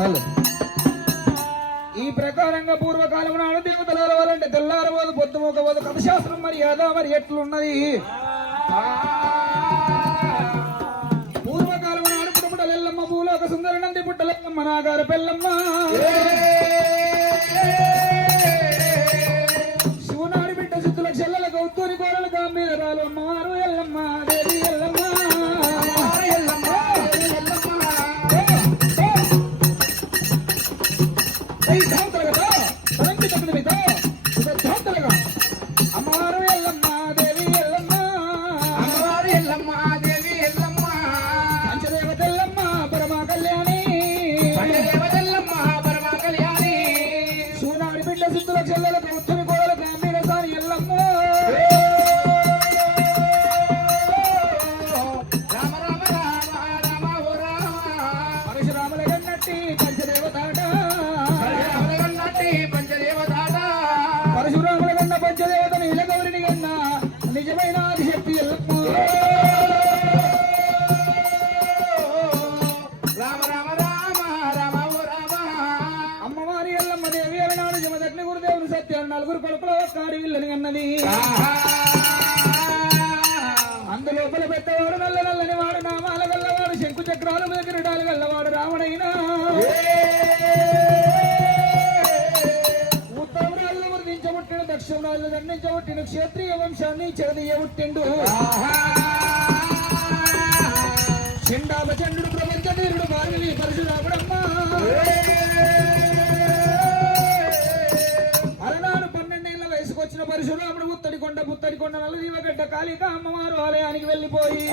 చాలు. ఈ ప్రకారంగా పూర్వకాలం నాడు దేవతలు అలవాలంటే తెల్లారబోదు పొద్దుమోకబోదు కథశాస్త్రం మర్యాద మరి ఎట్లున్నది? పూర్వకాలం నాడు పుట్టపుటలు ఎల్లమ్మ భూలోక సుందర నంది పుట్టలెల్లమ్మ నాగారు పెళ్ళమ్మ. Thank you. అందులోపల పెద్దవాడు నల్ల నల్లని వాడు నామాల గల్లవాడు శంకు చక్రాలు మీద కిరీటాలు గల్లవాడు రావణైనా. ఉత్తమరాజులు వర్ధించబుట్టిన దక్షిణరాజులు దండించబుట్టిన క్షత్రియ వంశాన్ని చెరదీయబుట్టిండు చండాపచండు ప్రపంచ వీరుడు భార్గవి పరశురాముడమ్మ. వచ్చిన పరశురాముడు ముత్తడి కొండ పుత్తడి కొండ నల్లదీవగడ్డ కాళిక అమ్మవారు ఆలయానికి వెళ్ళిపోయి.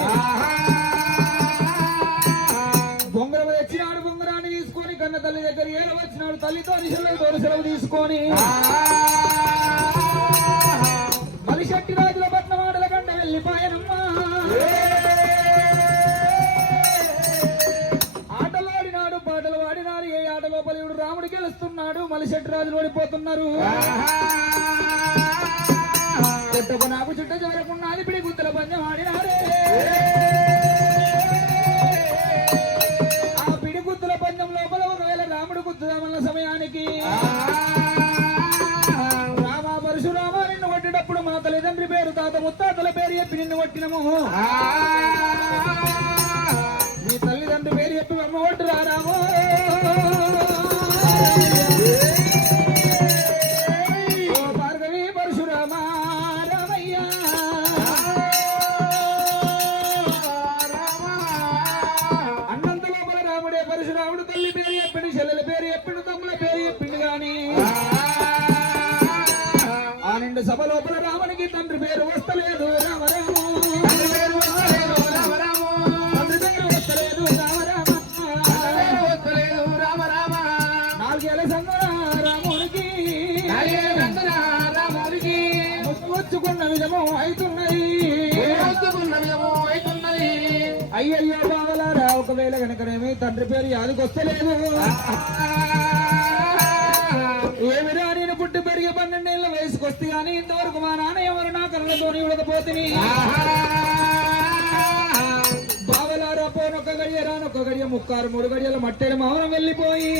బొంగరం తెచ్చినాడు బొంగరాన్ని తీసుకొని కన్న తల్లి దగ్గర ఏల వచ్చినాడు తల్లితో సెలవు సెలవు తీసుకొని. మలిశెట్టి రాజుల పట్నమాడల కంట వెళ్ళిపోయానమ్మా. ఆటలు ఆడినాడు పాటలు ఆడినారు ఏ ఆటలో బలివుడు రాముడు గెలుస్తున్నాడు మలిశెట్టి రాజులు ఓడిపోతున్నారు. కొట్టినము నీ తల్లిదండ్రులు పేరు చెప్పి అమ్మ కొట్టు రారాము పేరు యాదికొస్తలేదు ఏమిరా నేను పుట్టి పెరిగి పన్నెండేళ్ళ వయసుకు వస్తే కానీ ఇంతవరకు మా నాన్న ఎవరు? నా కళ్ళతోని ఉడకపోతిని. బావలారా పోనొక్క గడియ రానొక్క గడియ ముక్కారు మూడు గడియల మట్టెల మౌనం వెళ్ళిపోయి.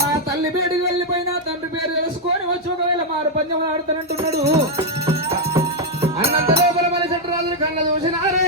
నా తల్లి పేడికి వెళ్ళిపోయిన తండ్రి పేరు తెలుసుకొని వచ్చి ఒకవేళ మారు పంజం ఆడుతానంటున్నాడు అన్నంత లోపల మన చెట్టు రాజులు కన్న చూసినారే.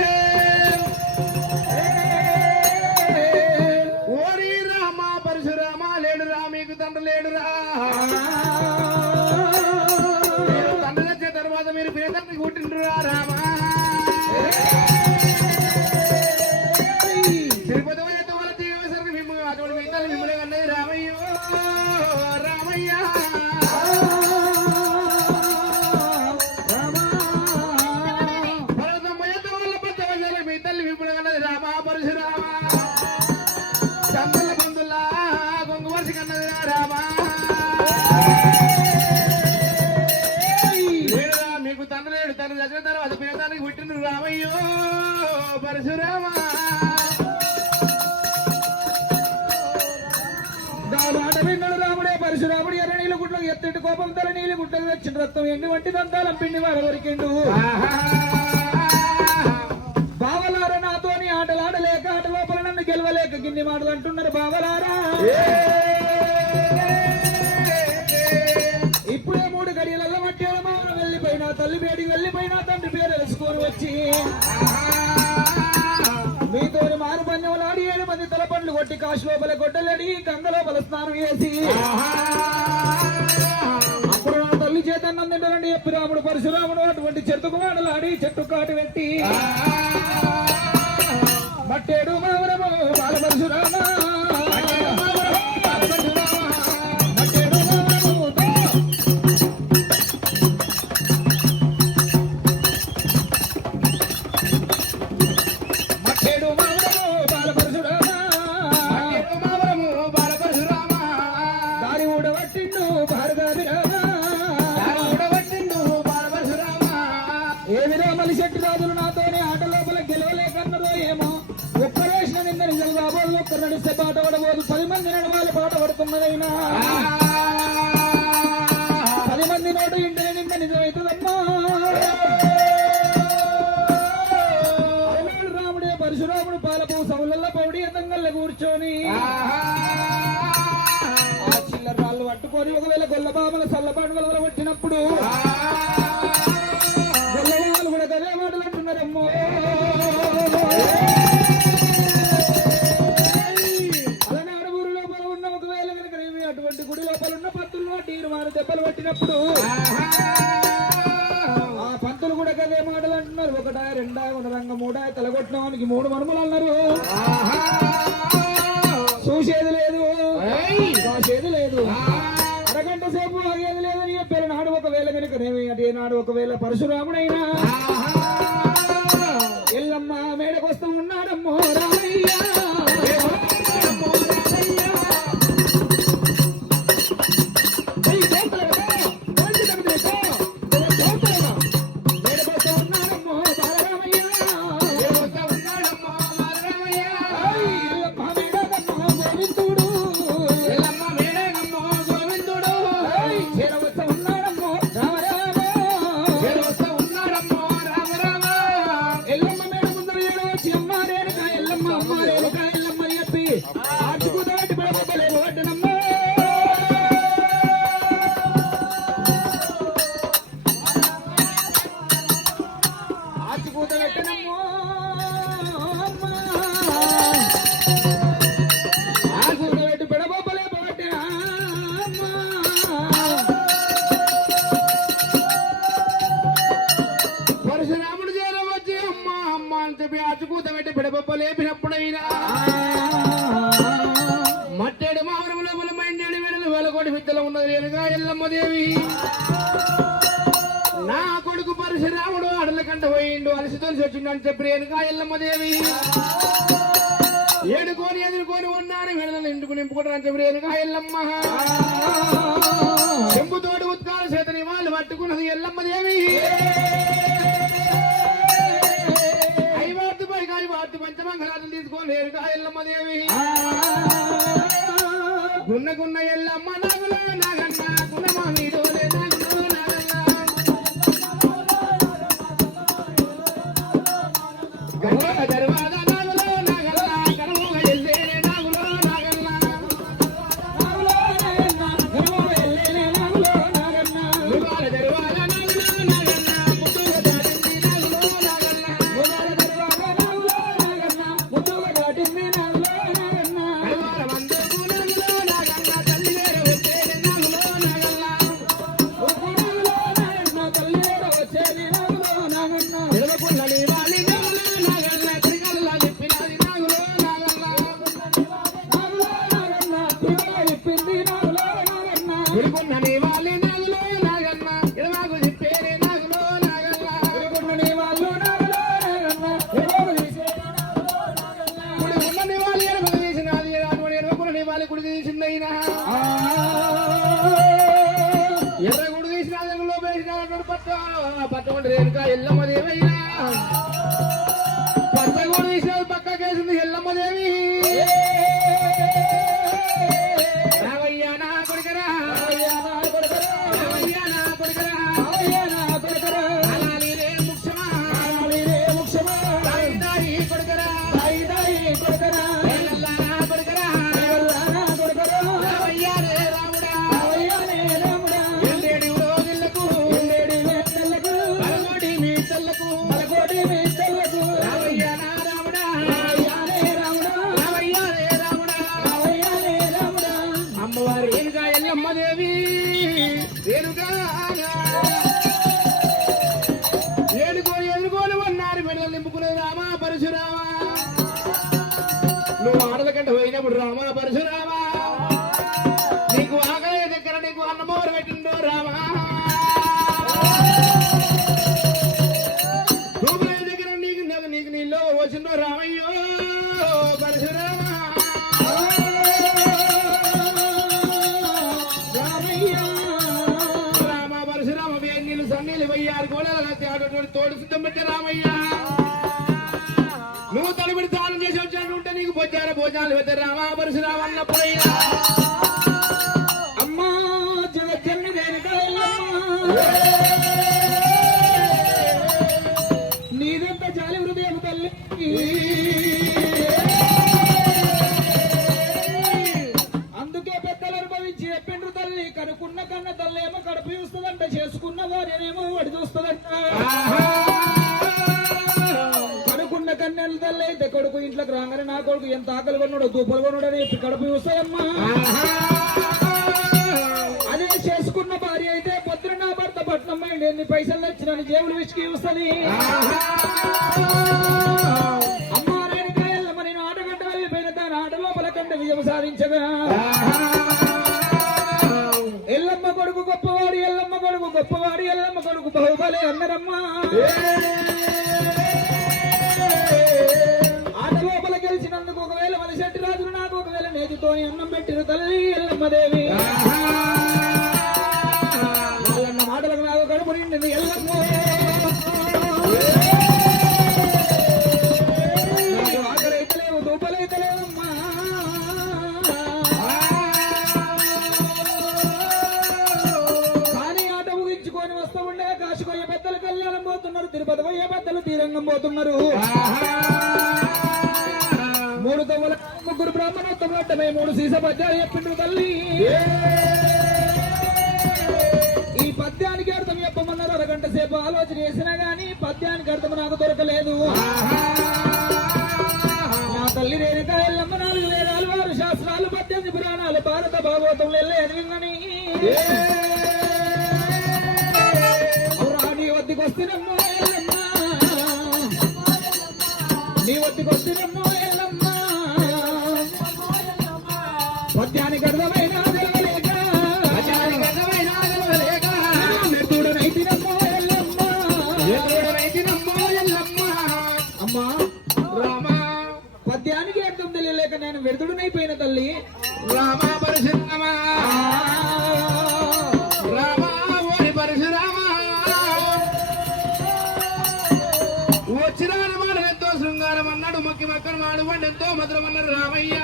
పరశురామా మాట విన్నాడు రాముడే పరశురాముడు ఎర్ర నీళ్ళు గుడ్లు ఎత్తటి కోపం తల నీళ్ళు గుడ్డలు తెచ్చిన రక్తం ఎన్ని వంటి దంతాలం పిండి వరవరికిండు బావలార నాతోని ఆటలాడలేక ఆట లోపల నన్ను గెలవలేక గిన్ని మాటలు అంటున్నారు బావలారా. ఇప్పుడే మూడు గడియలలో మట్టి వెళ్ళిపోయినా తల్లి పేడికి వెళ్ళిపోయినా తండ్రి పేరు వేసుకొని వచ్చి. మీతో మారు పందెంలో ఆడి ఏడు మంది తలపండ్లు కొట్టి కాశు లోపల గొడ్డలడి గంగ లోపల స్నానం చేసి. అప్పుడు తల్లి చేతన్నం తింటారండి ఎప్పి రాముడు పరశురాముడు అటువంటి చెట్టుకు వాడలు ఆడి చెట్టు కాటు పెట్టి. మట్టేడు మామరము ఒకవేళ గొల్ల బామల సల్ల పండుగల వేలుగా ఎల్లమ్మదేవి. నా కొడుకు పరశురాముడు అడల కంట పోయిండు అలసి తొలిసి వచ్చిండని చెప్పి ఎనుగా ఎల్లమ్మదేవి. ఏడుకొని ఎదుర్కొని ఉన్నాను విడదలు ఇంటికి నింపుకుంటానని చెప్పి ఎనుగా ఎల్లమ్మ. చెంబుతోడు ఉత్కాల చేతని వాళ్ళు పట్టుకున్నది ఎల్లమ్మదేవి. கர்ப்ப தருவாதா என்கா எல்லாம் పరశురామ నా కొడుకు ఎంత ఆకలి కొన్నాడో దూపలు కొన్నాడో అని చెప్పి కడుపు చూస్తాయమ్మా అదే చేసుకున్న భార్య అయితే పొద్దున నా భర్త పట్నం. ఎన్ని పైసలు తెచ్చినని జేబులు విసికి రేణుకా ఎల్లమ్మ విజయం సాధించగా. కొడుకు గొప్పవాడు ఎల్లమ్మ కొడుకు గొప్పవాడు ఎల్లమ్మ కొడుకు బాహుబలి అన్నరమ్మా. తల్లి ఎల్లమ్మదేవి వాళ్ళన్న మాటలకు నాకు కడుపు నిండింది ఎల్లమ్మ నాకు ఆకలైతే లేవు దూపలైతే లేవమ్మా కానీ ఆట ఊహించుకొని వస్తూ ఉండే కాశీకొయ్య పెద్దలు కళ్యాణం పోతున్నారు. తిరుపతి పోయే పెద్దలు తీరంగం పోతున్నారు. మూడు తమ్ముల ముగ్గురు బ్రాహ్మణోత్తములట్టమే మూడు సీస పద్యాలు చెప్పిండ్రు తల్లి. ఈ పద్యానికి అర్థం చెప్పమన్నారు అరగంట సేపు ఆలోచన చేసినా గానీ పద్యానికి అర్థం నాకు దొరకలేదు. నా తల్లి రేణుక ఎల్లమ్మ నాలుగు వేదాలు వారు శాస్త్రాలు పద్దెనిమిది పురాణాలు భారత భాగవతం వెళ్ళే నీ వద్దకు వస్తున్నమ్మో నీ వద్దకు వచ్చిన ఎంతో శృంగారం అన్నాడు మొక్కి మక్కను మాడు ఎంతో మధురం అన్నారు రామయ్య.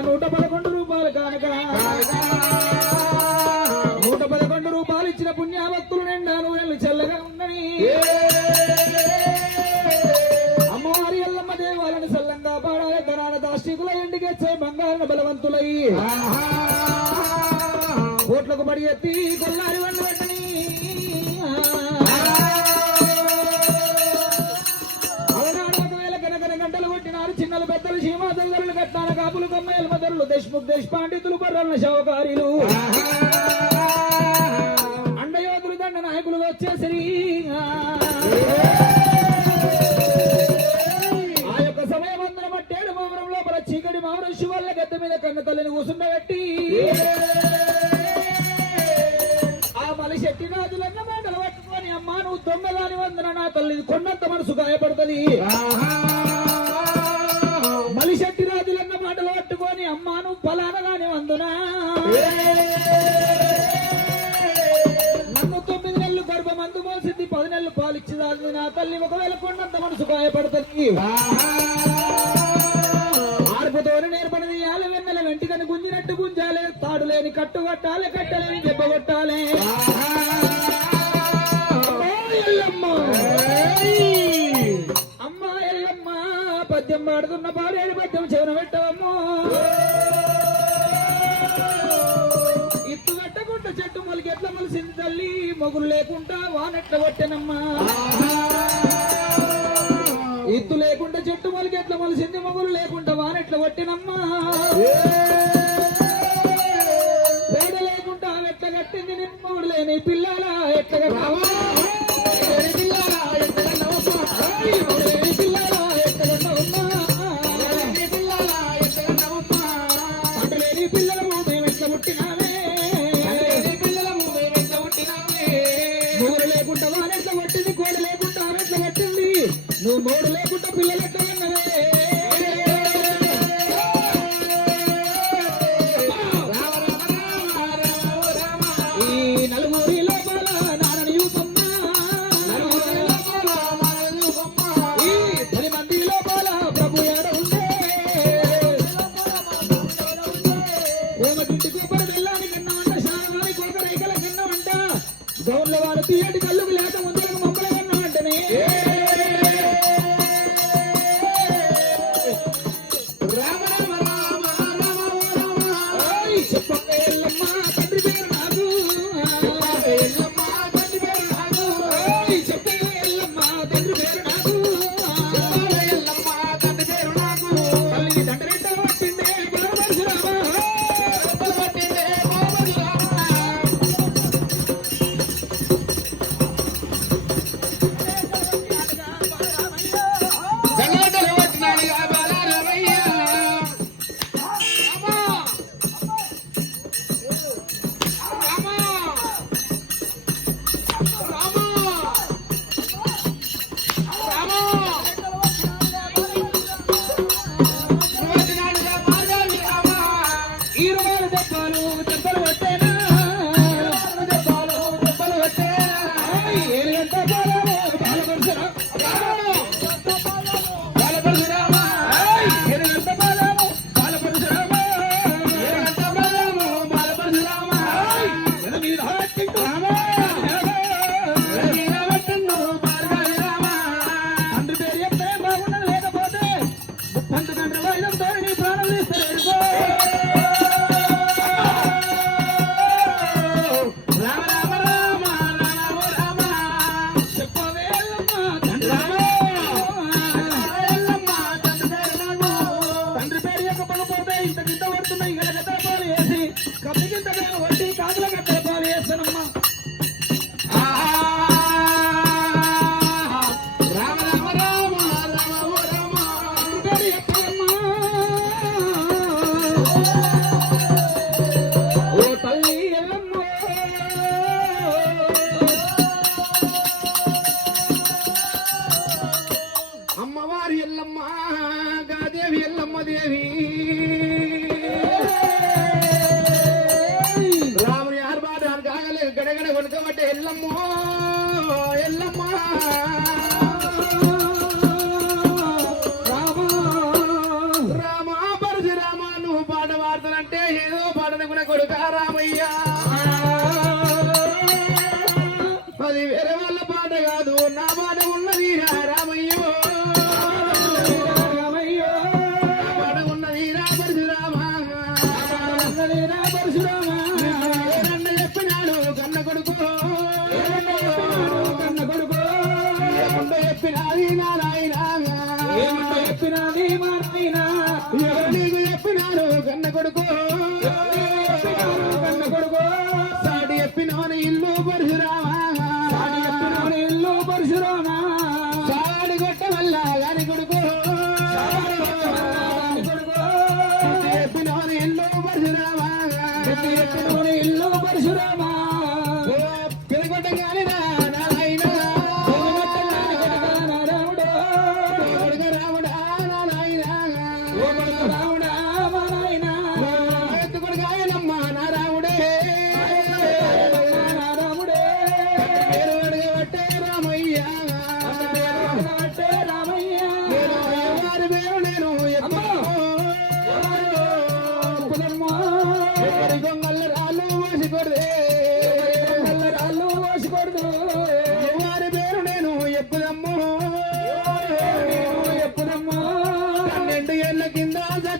నూట కమ్మయ్యలు దేశ్ముఖ్ దేశ్ పాండితులు బర్రన్న షవకారీలు అండయోధులు దండ నాయకులు వచ్చేసరి. ఆ యొక్క సమయం అందరం మట్టేడు మౌరం లోపల చీకటి మౌరం శివల్ల గద్దె మీద కన్న తల్లిని కూసుండబెట్టి. ఆ మలి శెట్టి రాజులన్న మాటలు పట్టుకొని అమ్మా నువ్వు దొంగలాని వందన నా తల్లి కొన్నంత మనసు గాయపడుతుంది. ఆహా. నన్ను తొమ్మిది నెలలు గర్భం అందు మోసింది పది నెలలు పాలు ఇచ్చేదాన్ని. నా తల్లి ఒకవేళ కొండంత మనసు గాయపడుతుంది. ఆర్పుతోని నేర్పడిది ఆల వెన్నెల వెంటికని గుంజినట్టు గుంజాలే. తాడులేని కట్టు కట్టాలి కట్టలేని దెబ్బగొట్టాలి అమ్మా ఎల్లమ్మ! పద్యం పాడుతున్న పాడేడు పద్యం చెవున పెట్ట. తల్లి మొగులు లేకుండా వానట్ల పట్టనమ్మా ఎత్తు లేకుండా చెట్టు మొలికి ఎట్లా మలిసింది మొగులు లేకుండా వానట్ల పట్టినమ్మా గిట్టు చూపడు వెళ్ళాలి కన్నా అంట వారు తీయటి కళ్ళుకు లేక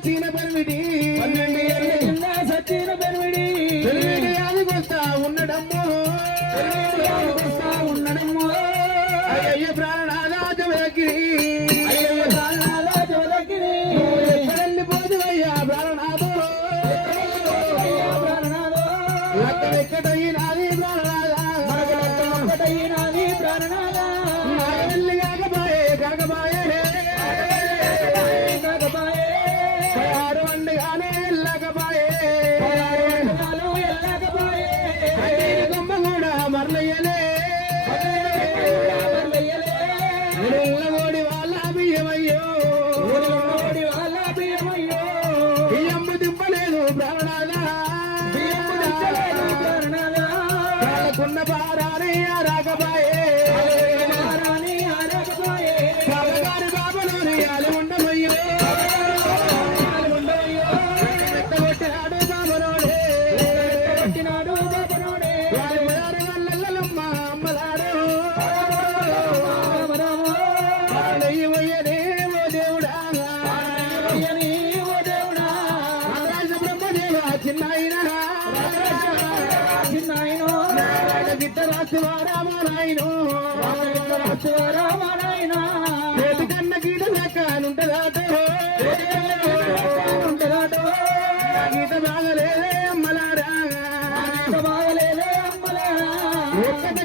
Latina సున్నపారానే రాగబాయే ¡Déjame!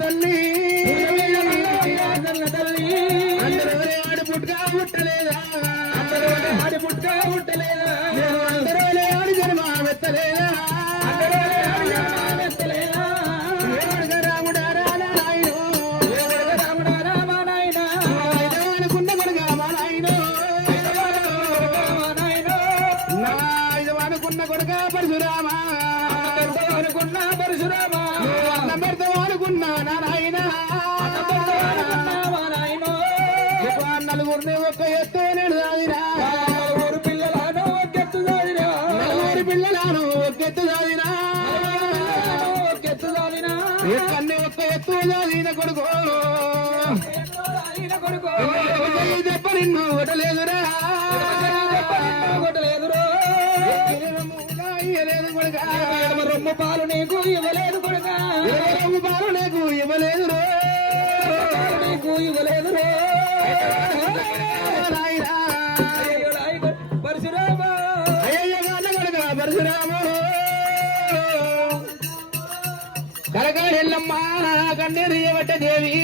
తల్లి. అందరూ ఆడు పుట్టుగా పుట్టలేదా? కొట్టలేదురా. కొట్టలేదురా. రొమ్ము పాలు నీకు ఇవ్వలేదు కొడుక. రొమ్ము పాలు నీకు ఇవ్వలేదు నీకు ఇవ్వలేదు పరశురామ పరశురామ. కరకాడెల్లమ్మ కన్నీరు దేవి.